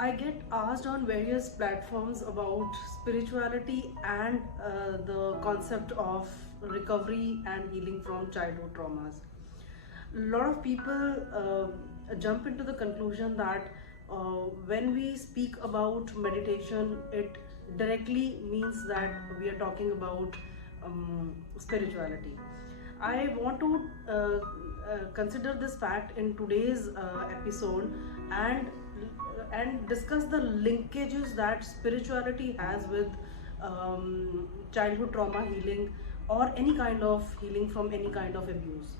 I get asked on various platforms about spirituality and the concept of recovery and healing from childhood traumas. A lot of people jump into the conclusion that when we speak about meditation, it directly means that we are talking about spirituality. I want to consider this fact in today's episode and discuss the linkages that spirituality has with childhood trauma healing or any kind of healing from any kind of abuse.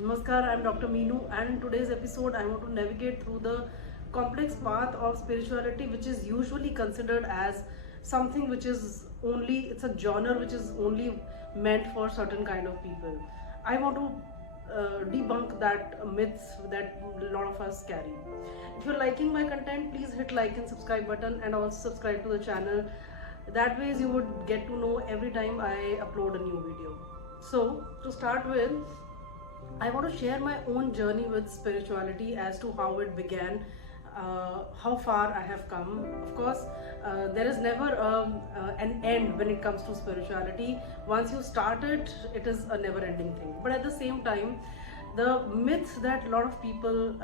Namaskar, I'm Dr. Meenu, and in today's episode I want to navigate through the complex path of spirituality, which is usually considered as something which is only, it's a genre which is only meant for certain kind of people. I want to debunk that myths that a lot of us carry. If you're liking my content, please hit like and subscribe button, and also subscribe to the channel. That ways you would get to know every time I upload a new video. So to start with, I want to share my own journey with spirituality as to how it began, how far I have come. Of course, there is never an end when it comes to spirituality. Once you start it, it is a never-ending thing. But at the same time, the myth that a lot of people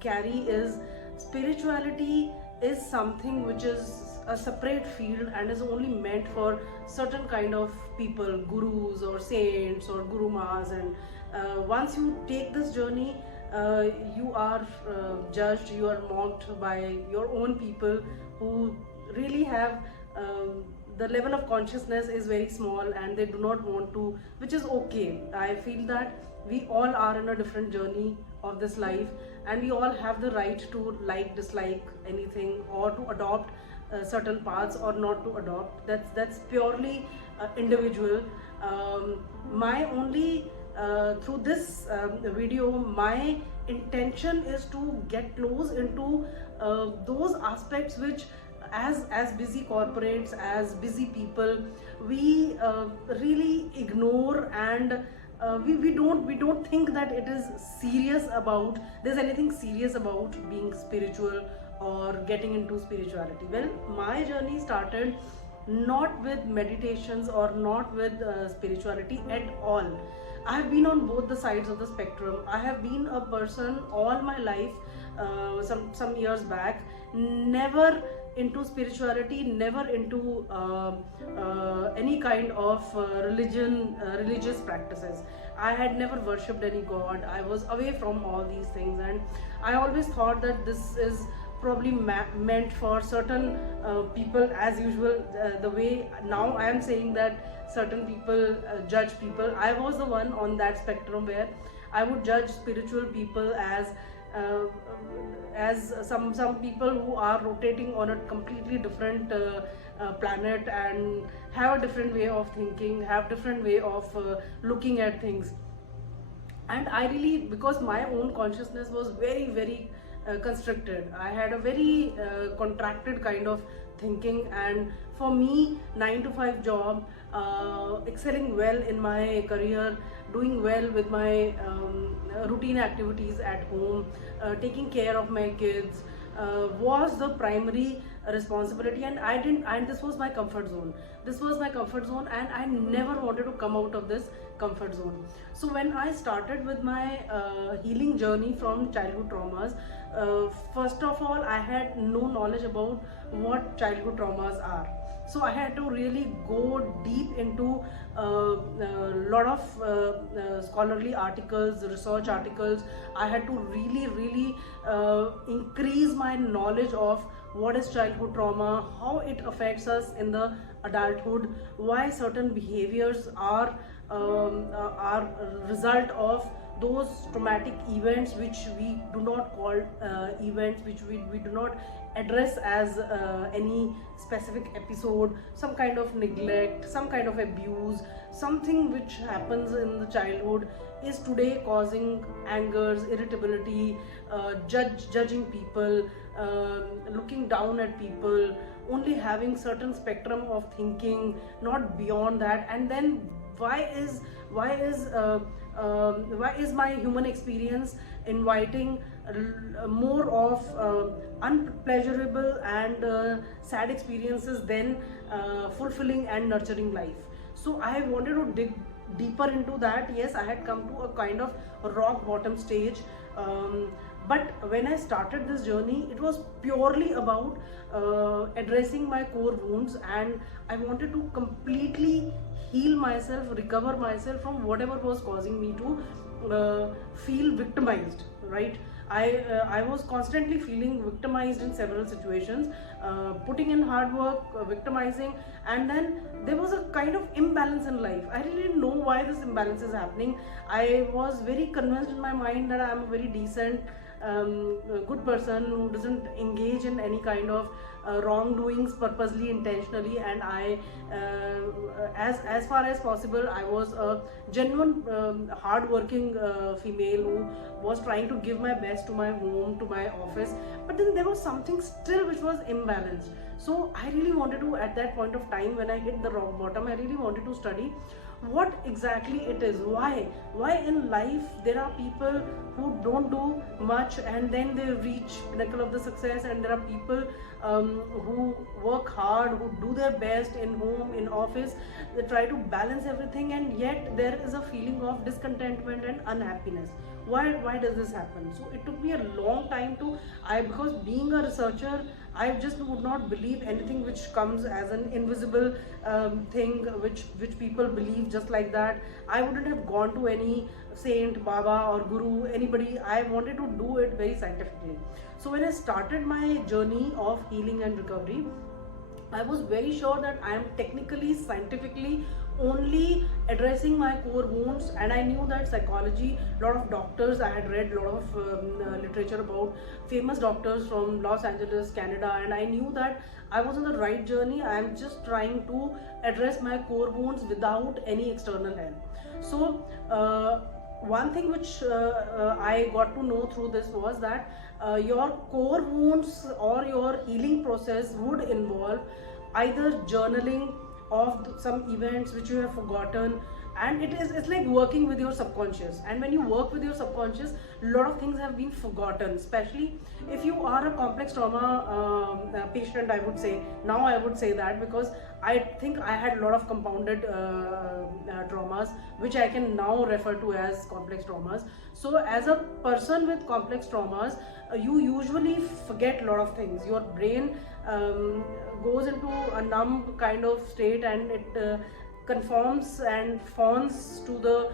carry is spirituality is something which is a separate field and is only meant for certain kind of people, gurus or saints or guru mas, and once you take this journey, you are judged, you are mocked by your own people who really have the level of consciousness is very small and they do not want to, which is okay. I feel that we all are in a different journey of this life, and we all have the right to like, dislike anything, or to adopt certain paths or not to adopt. That's purely individual. My only through this video, my intention is to get close into those aspects which as busy corporates, as busy people, we really ignore, and we don't think that it is serious about, there's anything serious about being spiritual or getting into spirituality. Well, my journey started not with meditations or not with spirituality at all. I have been on both the sides of the spectrum. I have been a person all my life, some years back, never into spirituality, never into any kind of religious practices. I had never worshipped any god. I was away from all these things, and I always thought that this is probably meant for certain people, as usual. The way now I am saying that certain people judge people, I was the one on that spectrum where I would judge spiritual people as some people who are rotating on a completely different planet and have a different way of thinking, have different way of looking at things. And I really, because my own consciousness was very constricted, I had a very contracted kind of thinking, and for me 9 to 5 job, excelling well in my career, doing well with my routine activities at home, taking care of my kids was the primary responsibility, and this was my comfort zone. This was my comfort zone, and I never wanted to come out of this comfort zone. So when I started with my healing journey from childhood traumas, first of all, I had no knowledge about what childhood traumas are. So I had to really go deep into a lot of scholarly articles, research articles. I had to really increase my knowledge of what is childhood trauma, how it affects us in the adulthood, why certain behaviors are a result of those traumatic events which we do not call events, which we do not address as any specific episode, some kind of neglect, some kind of abuse, something which happens in the childhood is today causing angers, irritability, judging people, looking down at people, only having certain spectrum of thinking, not beyond that. And then why is why is my human experience inviting more of unpleasurable and sad experiences than fulfilling and nurturing life. So I wanted to dig deeper into that. Yes, I had come to a kind of rock bottom stage, but when I started this journey, it was purely about addressing my core wounds, and I wanted to completely heal myself, recover myself from whatever was causing me to feel victimized, right? I was constantly feeling victimized in several situations, putting in hard work, victimizing, and then there was a kind of imbalance in life. I really didn't know why this imbalance is happening. I was very convinced in my mind that I'm a very decent, good person who doesn't engage in any kind of wrongdoings purposely, intentionally, and I, as far as possible, I was a genuine, hard-working female who was trying to give my best to my home, to my office. But then there was something still which was imbalanced. So I really wanted to, at that point of time when I hit the rock bottom, I really wanted to study what exactly it is. Why in life there are people who don't do much and then they reach pinnacle of the success, and there are people who work hard, who do their best in home, in office, they try to balance everything, and yet there is a feeling of discontentment and unhappiness. Why does this happen? So it took me a long time to, because being a researcher, I just would not believe anything which comes as an invisible thing which people believe just like that. I wouldn't have gone to any saint, Baba or Guru, anybody. I wanted to do it very scientifically. So when I started my journey of healing and recovery, I was very sure that I am technically, scientifically only addressing my core wounds, and I knew that psychology, a lot of doctors, I had read a lot of literature about famous doctors from Los Angeles, Canada, and I knew that I was on the right journey. I am just trying to address my core wounds without any external help. So one thing which I got to know through this was that your core wounds or your healing process would involve either journaling of some events which you have forgotten, and it's like working with your subconscious. And when you work with your subconscious, a lot of things have been forgotten, especially if you are a complex trauma patient. I would say now, I would say that, because I think I had a lot of compounded traumas which I can now refer to as complex traumas. So as a person with complex traumas, you usually forget a lot of things. Your brain goes into a numb kind of state, and it conforms and fawns to the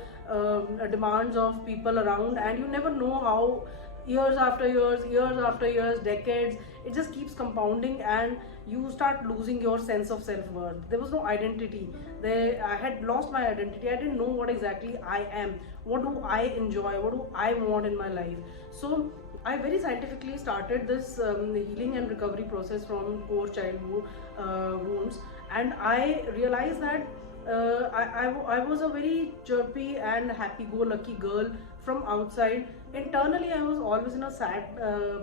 demands of people around, and you never know how years after years, decades, it just keeps compounding, and you start losing your sense of self-worth. There was no identity. I had lost my identity. I didn't know what exactly I am. What do I enjoy? What do I want in my life? So I very scientifically started this healing and recovery process from core childhood wounds, and I realized that I was a very chirpy and happy-go-lucky girl from outside. Internally, I was always in a sad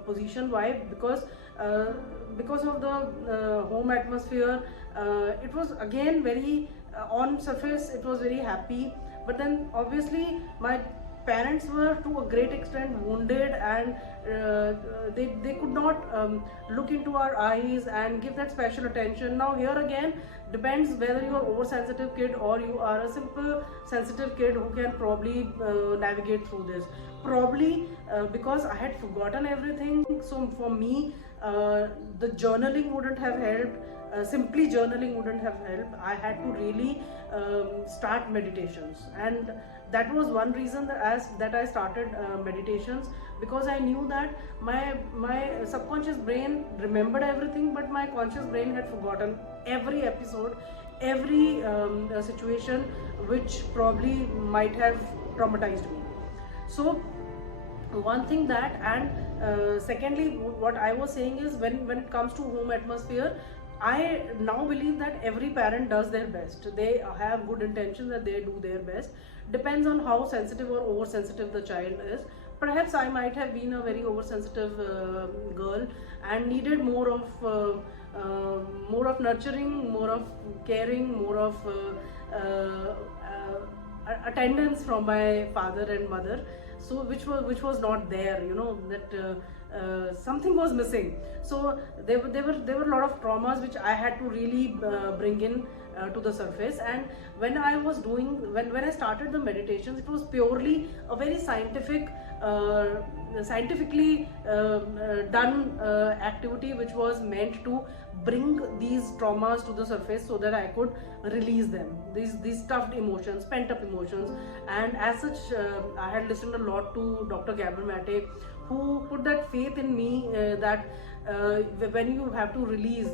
position. Why? Because of the home atmosphere. It was again very on surface. It was very happy, but then obviously my parents were to a great extent wounded, and they could not look into our eyes and give that special attention. Now here again depends whether you are oversensitive kid or you are a simple sensitive kid who can probably navigate through this. Probably because I had forgotten everything. So for me, the journaling wouldn't have helped. Simply journaling wouldn't have helped. I had to really start meditations, and that was one reason that I started meditations, because I knew that my subconscious brain remembered everything, but my conscious brain had forgotten every episode, every situation which probably might have traumatized me. So one thing that, and secondly, what I was saying is, when it comes to home atmosphere, I now believe that every parent does their best. They have good intentions, that they do their best. Depends on how sensitive or oversensitive the child is. Perhaps I might have been a very oversensitive girl and needed more of nurturing, more of caring, more of attendance from my father and mother, so which was not there, that something was missing. So there were a lot of traumas which I had to really bring in to the surface. And when I was doing when I started the meditations, it was purely a very scientifically done activity, which was meant to bring these traumas to the surface so that I could release them, these stuffed emotions, pent up emotions. And as such, I had listened a lot to Dr. Gabriel Mate, who put that faith in me, that when you have to release,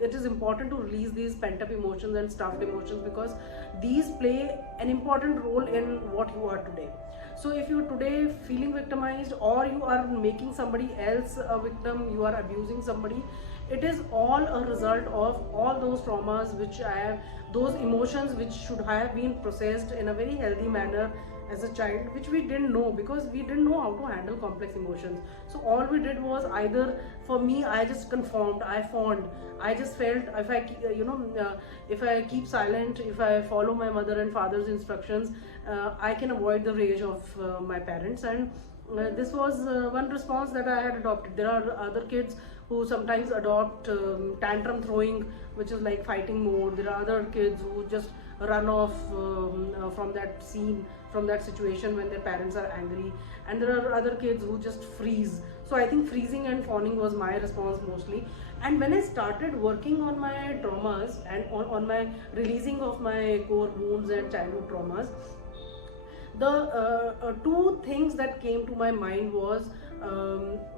it is important to release these pent up emotions and stuffed emotions, because these play an important role in what you are today. So if you today feeling victimized, or you are making somebody else a victim, you are abusing somebody, it is all a result of all those traumas which I have, those emotions which should have been processed in a very healthy manner as a child, which we didn't know, because we didn't know how to handle complex emotions. So all we did was, either, for me, I just conformed, I fawned, I just felt if I keep silent, if I follow my mother and father's instructions, I can avoid the rage of my parents. And this was one response that I had adopted. There are other kids who sometimes adopt tantrum throwing, which is like fighting mode. There are other kids who just run off from that scene, from that situation when their parents are angry. And there are other kids who just freeze. So I think freezing and fawning was my response mostly. And when I started working on my traumas and on my releasing of my core wounds and childhood traumas, the two things that came to my mind was,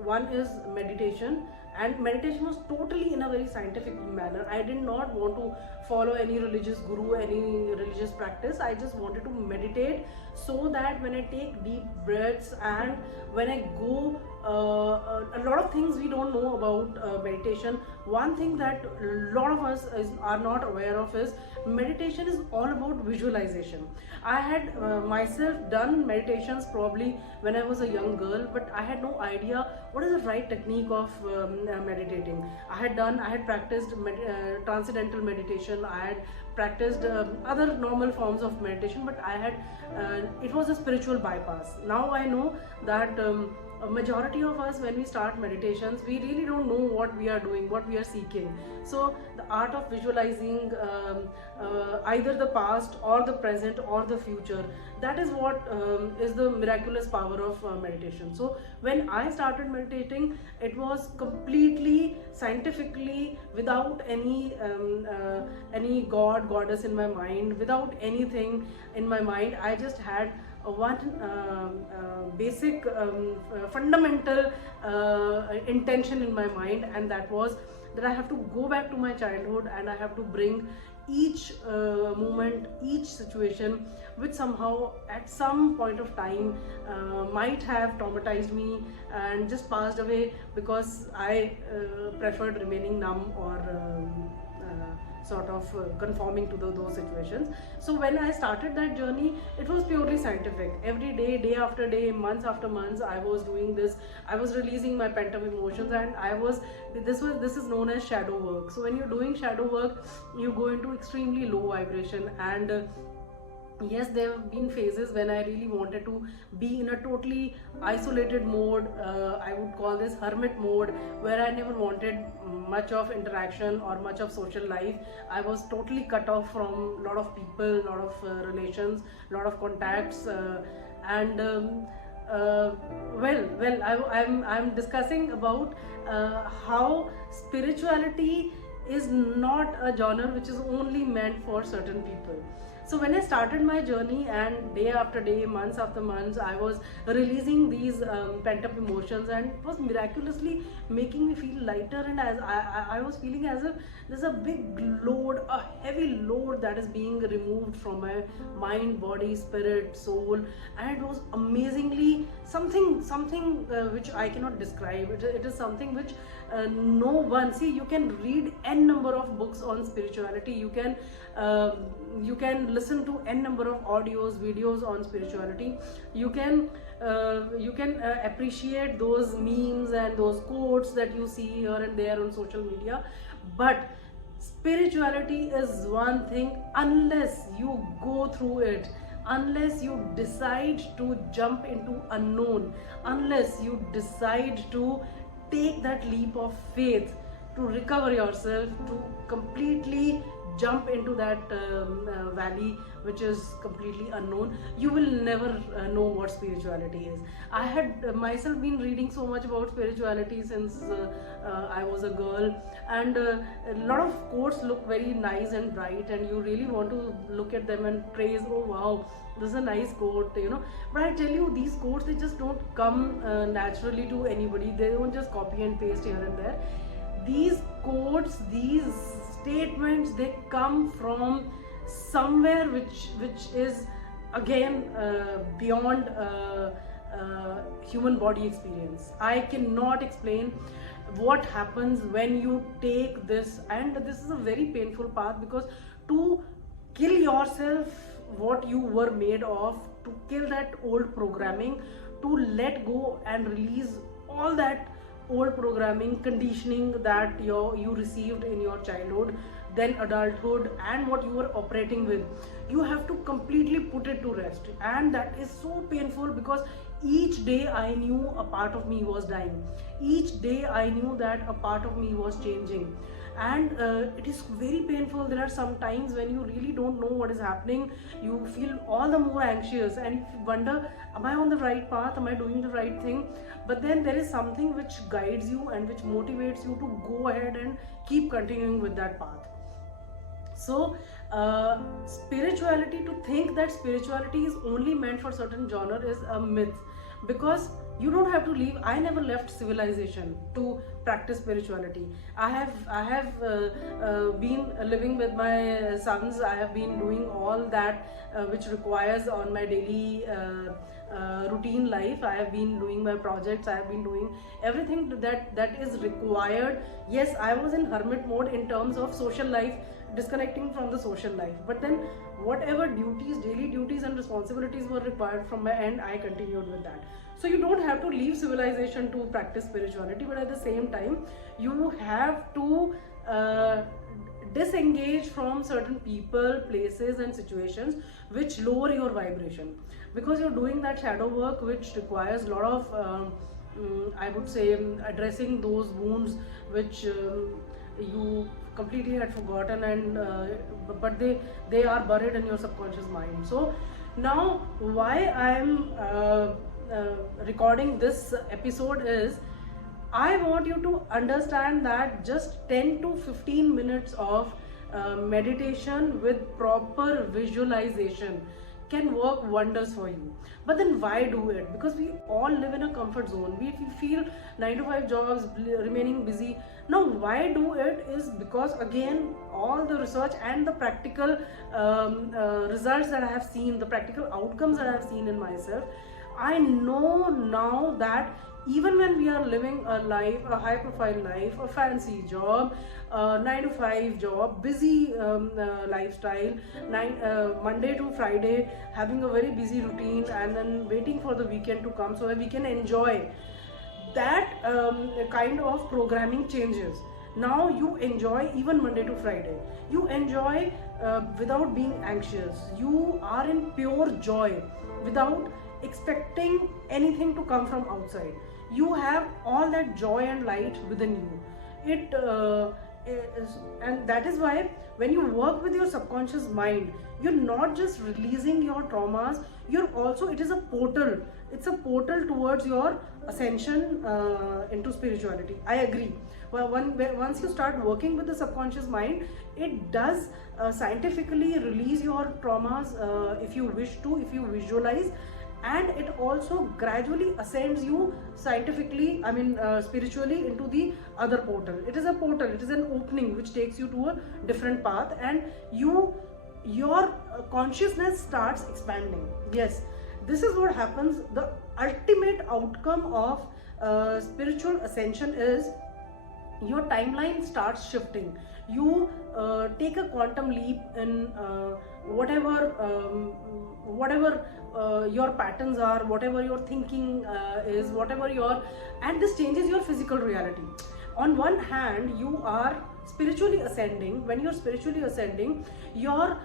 one is meditation. And meditation was totally in a very scientific manner. I did not want to follow any religious guru, any religious practice. I just wanted to meditate, so that when I take deep breaths and when I go, a lot of things we don't know about meditation. One thing that a lot of us are not aware of is, meditation is all about visualization. I had myself done meditations probably when I was a young girl, but I had no idea what is the right technique of meditating. I had practiced transcendental meditation. I had practiced other normal forms of meditation, but it was a spiritual bypass. Now I know that a majority of us, when we start meditations, we really don't know what we are doing, what we are seeking. So the art of visualizing either the past or the present or the future, that is what is the miraculous power of meditation. So when I started meditating, it was completely scientifically, without any god, goddess in my mind, without anything in my mind. I just had one basic fundamental intention in my mind, and that was that I have to go back to my childhood, and I have to bring each moment, each situation which somehow at some point of time might have traumatized me and just passed away, because I preferred remaining numb or sort of conforming to those situations. So when I started that journey, it was purely scientific. Every day, day after day, months after months, I was doing this. I was releasing my pent up emotions, and this is known as shadow work. So when you're doing shadow work, you go into extremely low vibration. And yes, there have been phases when I really wanted to be in a totally isolated mode. I would call this hermit mode, where I never wanted much of interaction or much of social life. I was totally cut off from a lot of people, a lot of relations, a lot of contacts, I'm discussing about how spirituality is not a genre which is only meant for certain people. So when I started my journey, and day after day, months after months, I was releasing these pent up emotions, and it was miraculously making me feel lighter. And as I was feeling as if there's a big load, a heavy load that is being removed from my mind, body, spirit, soul. And it was amazingly something which I cannot describe. It is something which no one, see, you can read n number of books on spirituality, you can listen to n number of audios, videos on spirituality, you can appreciate those memes and those quotes that you see here and there on social media, but spirituality is one thing. Unless you go through it, unless you decide to jump into unknown, unless you decide to take that leap of faith to recover yourself, to completely jump into that valley which is completely unknown, you will never know what spirituality is. I had myself been reading so much about spirituality since I was a girl, and a lot of quotes look very nice and bright, and you really want to look at them and praise, oh wow, this is a nice quote, but I tell you, these quotes, they just don't come naturally to anybody. They don't just copy and paste here and there. These quotes, these statements, they come from somewhere which is again beyond human body experience. I cannot explain what happens when you take this, and this is a very painful path, because to kill yourself, what you were made of, to kill that old programming, to let go and release all that old programming, conditioning that you received in your childhood, then adulthood, and what you were operating with, you have to completely put it to rest. And that is so painful, because each day I knew a part of me was dying, each day I knew that a part of me was changing, and it is very painful. There are some times when you really don't know what is happening, you feel all the more anxious, and you wonder, am I on the right path, am I doing the right thing? But then there is something which guides you and which motivates you to go ahead and keep continuing with that path. So spirituality, to think that spirituality is only meant for certain genre is a myth, because you don't have to leave. I never left civilization to practice spirituality. I have been living with my sons. I have been doing all that which requires on my daily routine life. I have been doing my projects. I have been doing everything that is required. Yes, I was in hermit mode in terms of social life, disconnecting from the social life, but then whatever duties, daily duties and responsibilities were required from my end, I continued with that. So you don't have to leave civilization to practice spirituality, but at the same time you have to disengage from certain people, places and situations which lower your vibration, because you're doing that shadow work which requires a lot of I would say addressing those wounds which you completely had forgotten, and but they are buried in your subconscious mind. So now why I am recording this episode is, I want you to understand that just 10 to 15 minutes of meditation with proper visualization can work wonders for you. But then why do it? Because we all live in a comfort zone. We feel 9 to 5 jobs, remaining busy. Now why do it is because, again, all the research and the practical results that I have seen, the practical outcomes that I have seen in myself, I know now that even when we are living a life, a high profile life, a fancy job, 9 to 5 job, busy lifestyle, Monday to Friday, having a very busy routine, and then waiting for the weekend to come so that we can enjoy, that kind of programming changes. Now you enjoy even Monday to Friday. You enjoy without being anxious. You are in pure joy without expecting anything to come from outside. You have all that joy and light within you. And that is why when you work with your subconscious mind, you're not just releasing your traumas, you're also, it is a portal. It's a portal towards your ascension into spirituality. I agree. Well, once you start working with the subconscious mind, it does scientifically release your traumas if you wish to, if you visualize, and it also gradually ascends you scientifically, spiritually, into the other portal. It is a portal, it is an opening which takes you to a different path, and your consciousness starts expanding. Yes, this is what happens. The ultimate outcome of spiritual ascension is your timeline starts shifting. You take a quantum leap in whatever your patterns are, whatever your thinking is, and this changes your physical reality. On one hand, you are spiritually ascending. When you're spiritually ascending, your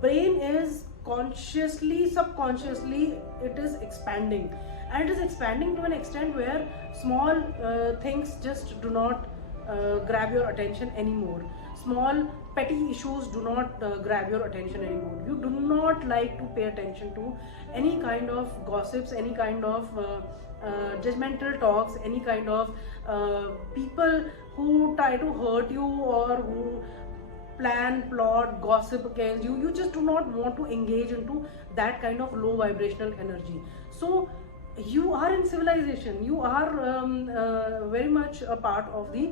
brain is consciously, subconsciously, it is expanding, and it is expanding to an extent where small things just do not grab your attention anymore. Small petty issues do not grab your attention anymore. You do not like to pay attention to any kind of gossips, any kind of judgmental talks, any kind of people who try to hurt you or who plan, plot, gossip against you. You just do not want to engage into that kind of low vibrational energy. So you are in civilization, you are very much a part of the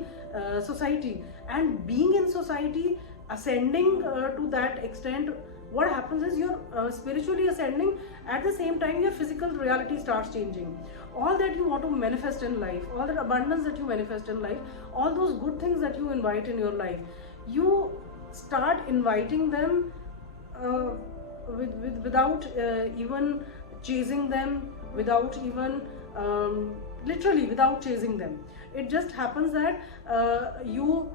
society, and being in society, ascending to that extent, what happens is you're spiritually ascending, at the same time your physical reality starts changing. All that you want to manifest in life, all that abundance that you manifest in life, all those good things that you invite in your life, you start inviting them without even chasing them, without even literally without chasing them. It just happens that you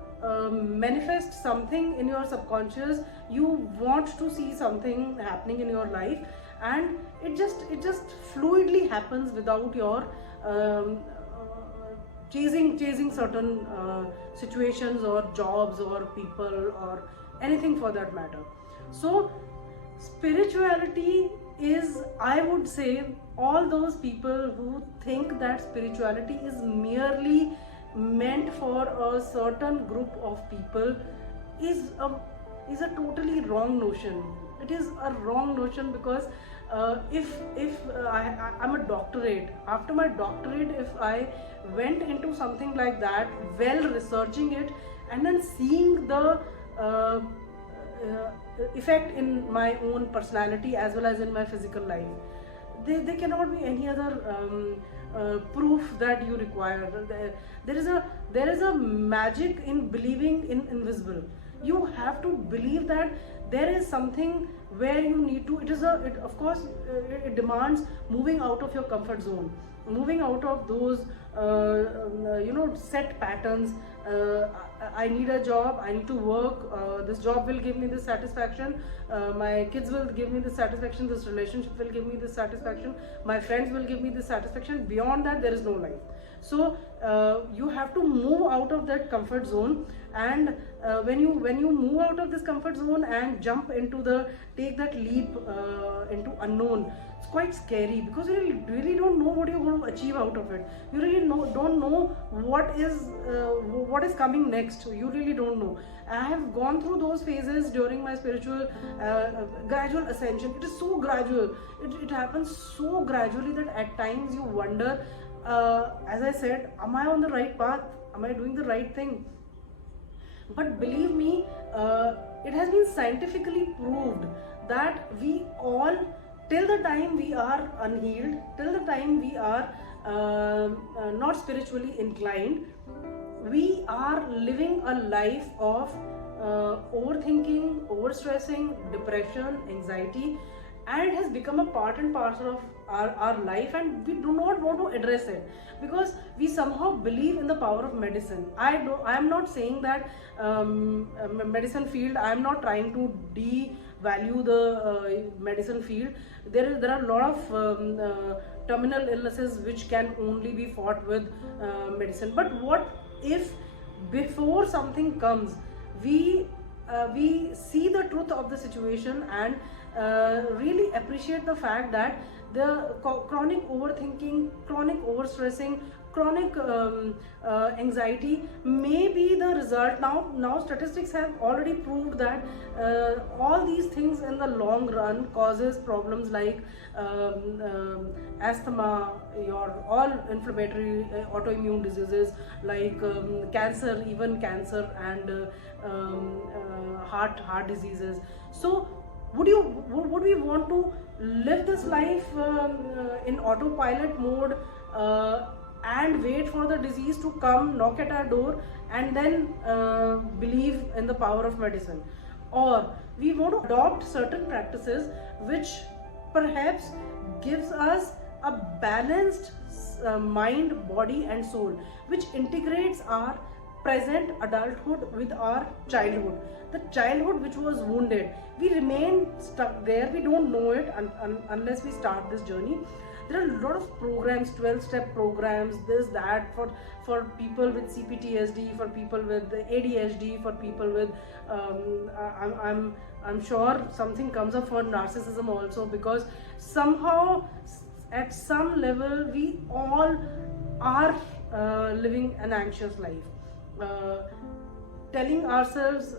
manifest something in your subconscious, you want to see something happening in your life, and it just fluidly happens without your chasing certain situations or jobs or people or anything for that matter. So spirituality is, I would say, all those people who think that spirituality is merely meant for a certain group of people is a totally wrong notion. It is a wrong notion, because if I'm a doctorate, after my doctorate, if I went into something like that, well researching it, and then seeing the effect in my own personality as well as in my physical life, there cannot be any other proof that you require. There is a magic in believing in invisible. You have to believe that there is something where you need to, of course it demands moving out of your comfort zone, moving out of those set patterns. I need a job, I need to work, this job will give me this satisfaction, my kids will give me this satisfaction, this relationship will give me this satisfaction, my friends will give me this satisfaction. Beyond that, there is no life. So you have to move out of that comfort zone, and when you move out of this comfort zone and jump into take that leap into unknown, it's quite scary, because you really don't know what you're going to achieve out of it. You really don't know what is coming next. You really don't know. I have gone through those phases during my spiritual gradual ascension. It is so gradual. It happens so gradually that at times you wonder, as I said, am I on the right path? Am I doing the right thing? But believe me, it has been scientifically proved that we all, till the time we are unhealed, till the time we are not spiritually inclined, we are living a life of overthinking, overstressing, depression, anxiety, and it has become a part and parcel of our life, and we do not want to address it because we somehow believe in the power of medicine. I am not saying that medicine field, I am not trying to devalue the medicine field. There are a lot of terminal illnesses which can only be fought with medicine. But what if before something comes, we see the truth of the situation and really appreciate the fact that the chronic overthinking, chronic overstressing, chronic anxiety may be the result. Now statistics have already proved that all these things in the long run causes problems like asthma, your all inflammatory autoimmune diseases like cancer, even cancer, and heart diseases. So would we want to live this life in autopilot mode and wait for the disease to come knock at our door and then believe in the power of medicine? Or we want to adopt certain practices which perhaps gives us a balanced mind, body and soul, which integrates our present adulthood with our childhood. The childhood which was wounded, we remain stuck there. We don't know it unless we start this journey. There are a lot of programs, 12-step programs, this, that, for people with CPTSD, for people with ADHD, for people with I'm sure something comes up for narcissism also, because somehow at some level we all are living an anxious life, telling ourselves,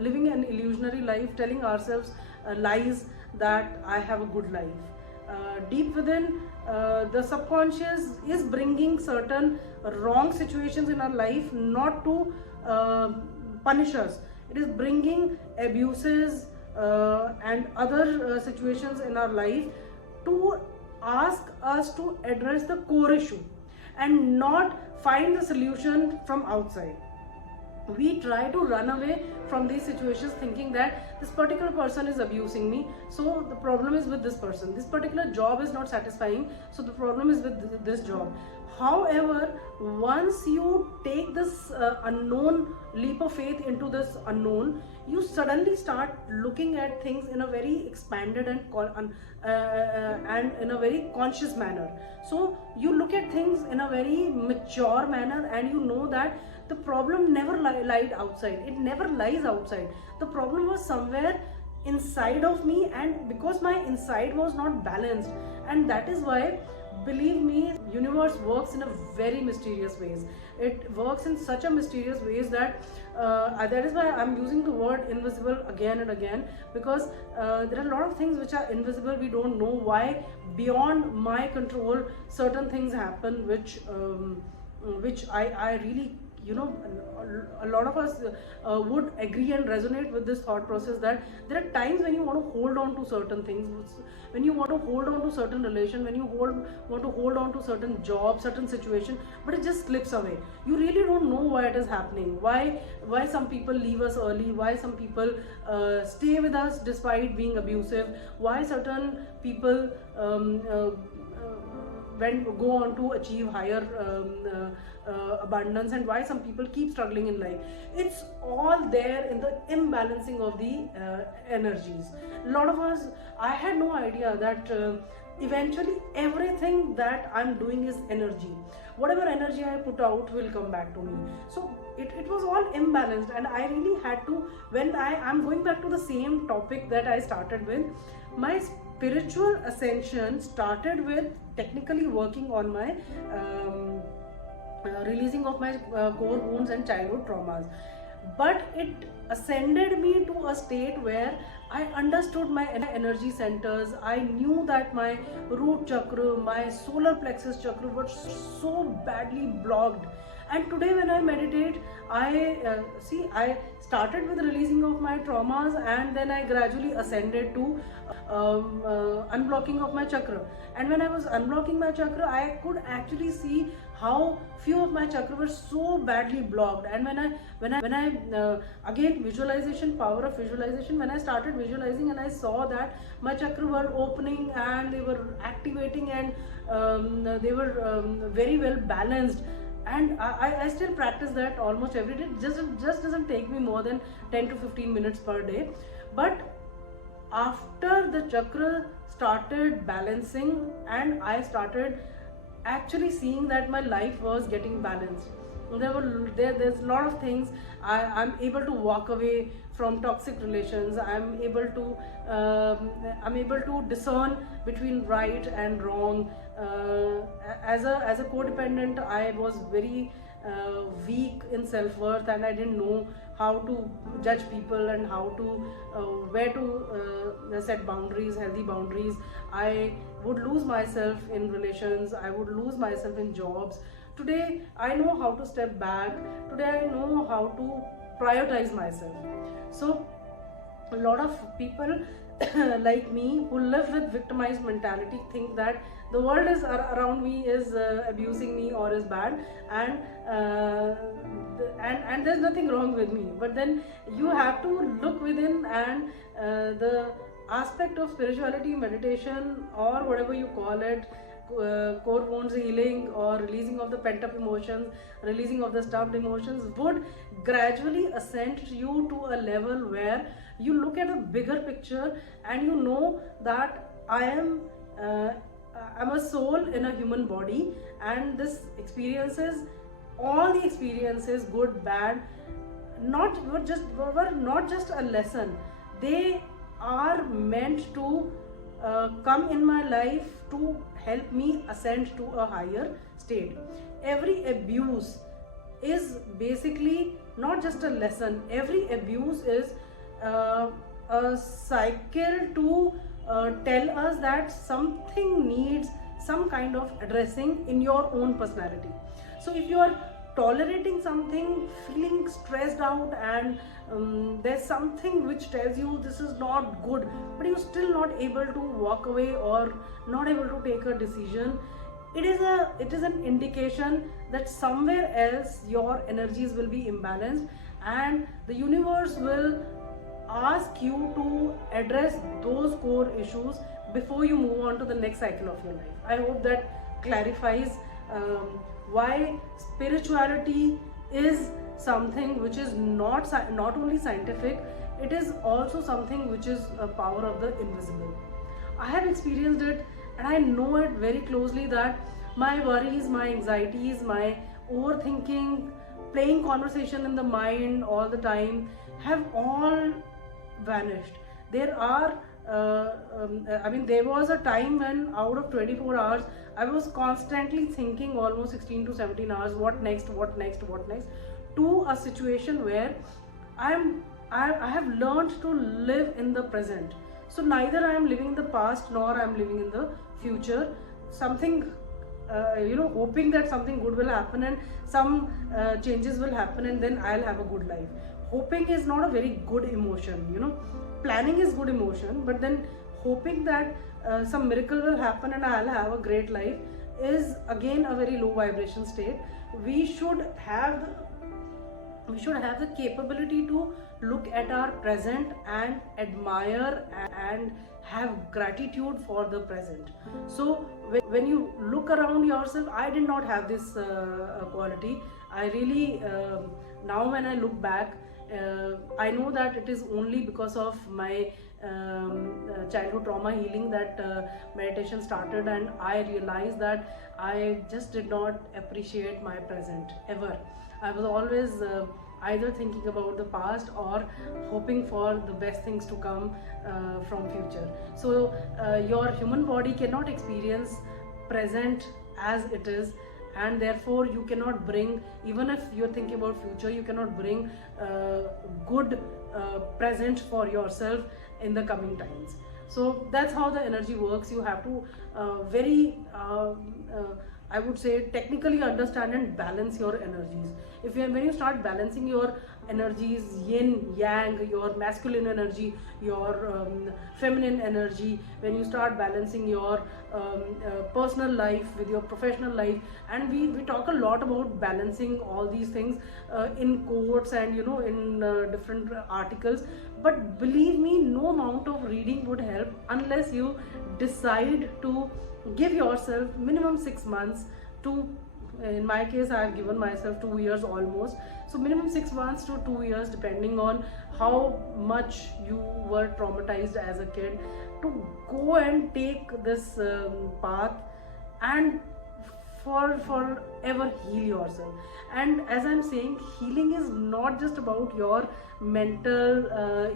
living an illusionary life, telling ourselves lies that I have a good life. Deep within, the subconscious is bringing certain wrong situations in our life not to punish us. It is bringing abuses and other situations in our life to ask us to address the core issue and not find the solution from outside. We try to run away from these situations thinking that this particular person is abusing me, so the problem is with this person. This particular job is not satisfying, so the problem is with this job. However, once you take this unknown leap of faith into this unknown, you suddenly start looking at things in a very expanded and in a very conscious manner. So you look at things in a very mature manner, and you know that the problem never lied outside. It never lies outside. The problem was somewhere inside of me, and because my inside was not balanced, and that is why, believe me, universe works in a very mysterious ways. It works in such a mysterious ways that is why I'm using the word invisible again and again, because there are a lot of things which are invisible. We don't know why, beyond my control, certain things happen which I really, a lot of us would agree and resonate with this thought process, that there are times when you want to hold on to certain things, when you want to hold on to certain relation, when you want to hold on to certain job, certain situation, but it just slips away. You really don't know why it is happening, why some people leave us early, why some people stay with us despite being abusive, why certain people go on to achieve higher abundance, and why some people keep struggling in life. It's all there in the imbalancing of the energies. A lot of us, I had no idea that eventually everything that I'm doing is energy. Whatever energy I put out will come back to me. So it was all imbalanced, and I really had to, when I'm going back to the same topic that I started with, my spiritual ascension started with technically working on my releasing of my core wounds and childhood traumas. But it ascended me to a state where I understood my energy centers. I knew that my root chakra, my solar plexus chakra were so badly blocked. And today when I meditate, I started with releasing of my traumas, and then I gradually ascended to unblocking of my chakra. And when I was unblocking my chakra, I could actually see how few of my chakra were so badly blocked. And when I again, visualization, power of visualization, when I started visualizing and I saw that my chakra were opening and they were activating, and they were very well balanced. And I still practice that almost every day. It just doesn't take me more than 10 to 15 minutes per day. But after the chakra started balancing, and I started actually seeing that my life was getting balanced, there's a lot of things. I'm able to walk away from toxic relations. I'm able to discern between right and wrong. As a codependent, I was very weak in self-worth, and I didn't know how to judge people and how to where to set boundaries, healthy boundaries. I would lose myself in relations. I would lose myself in jobs. Today I know how to step back. Today I know how to prioritize myself. So a lot of people like me who live with victimized mentality think that the world is around me is abusing me or is bad, and there's nothing wrong with me. But then you have to look within, and the aspect of spirituality, meditation, or whatever you call it, core wounds healing or releasing of the pent up emotions, releasing of the stuffed emotions would gradually ascend you to a level where you look at a bigger picture and you know that uh, I'm a soul in a human body, and this experiences, all the experiences, good, bad, were not just a lesson. They are meant to come in my life to help me ascend to a higher state. Every abuse is basically not just a lesson. Every abuse is a cycle to tell us that something needs some kind of addressing in your own personality. So if you are tolerating something, feeling stressed out, and there's something which tells you this is not good, but you're still not able to walk away or not able to take a decision, it is an indication that somewhere else your energies will be imbalanced, and the universe will ask you to address those core issues before you move on to the next cycle of your life. I hope that clarifies why spirituality is something which is not only scientific, it is also something which is a power of the invisible. I have experienced it and I know it very closely that my worries, my anxieties, my overthinking, playing conversation in the mind all the time have all vanished. There are there was a time when out of 24 hours I was constantly thinking almost 16 to 17 hours, what next, to a situation where I have learned to live in the present. So neither I am living in the past nor I am living in the future. Something hoping that something good will happen and some changes will happen and then I'll have a good life. Hoping is not a very good emotion. Planning is good emotion, but then hoping that some miracle will happen and I'll have a great life is again a very low vibration state. We should have the capability to look at our present and admire and have gratitude for the present. So when you look around yourself, I did not have this quality. I really now when I look back, I know that it is only because of my childhood trauma healing that meditation started, and I realized that I just did not appreciate my present ever. I was always either thinking about the past or hoping for the best things to come from future. So your human body cannot experience present as it is, and therefore you cannot bring, even if you're thinking about future, you cannot bring good present for yourself in the coming times. So that's how the energy works. You have to I would say technically understand and balance your energies. When you start balancing your energies, yin, yang, your masculine energy, your feminine energy, when you start balancing your personal life with your professional life, and we talk a lot about balancing all these things in quotes and in different articles, but believe me, no amount of reading would help unless you decide to give yourself minimum 6 months to, in my case I have given myself 2 years almost, so minimum 6 months to 2 years depending on how much you were traumatized as a kid, to go and take this path and forever heal yourself. And as I'm saying, healing is not just about your mental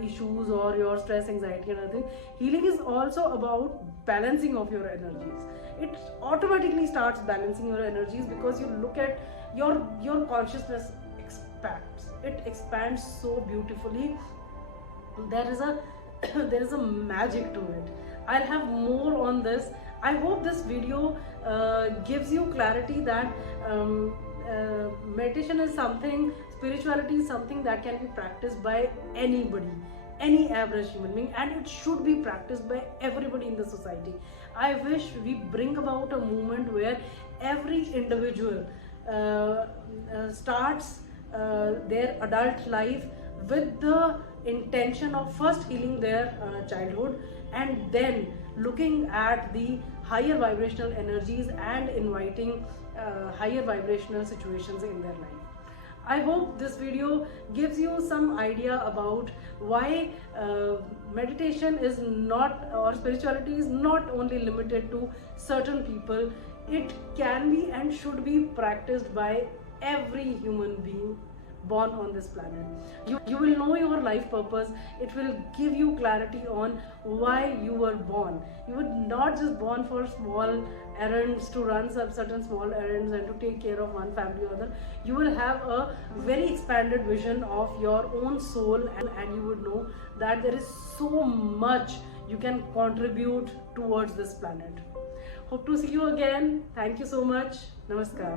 issues or your stress, anxiety and everything. Healing is also about balancing of your energies. It automatically starts balancing your energies because you look at your consciousness expands so beautifully. There is a magic to it. I'll have more on this. I hope this video gives you clarity that meditation is something, spirituality is something that can be practiced by anybody, any average human being, and it should be practiced by everybody in the society. I wish we bring about a movement where every individual starts their adult life with the intention of first healing their childhood and then looking at the higher vibrational energies and inviting higher vibrational situations in their life. I hope this video gives you some idea about why meditation is not, or spirituality is not only limited to certain people. It can be and should be practiced by every human being born on this planet. You will know your life purpose. It will give you clarity on why you were born. You were not just born for small errands, to run some certain small errands and to take care of one family or other. You will have a very expanded vision of your own soul, and you would know that there is so much you can contribute towards this planet. Hope to see you again. Thank you so much. Namaskar.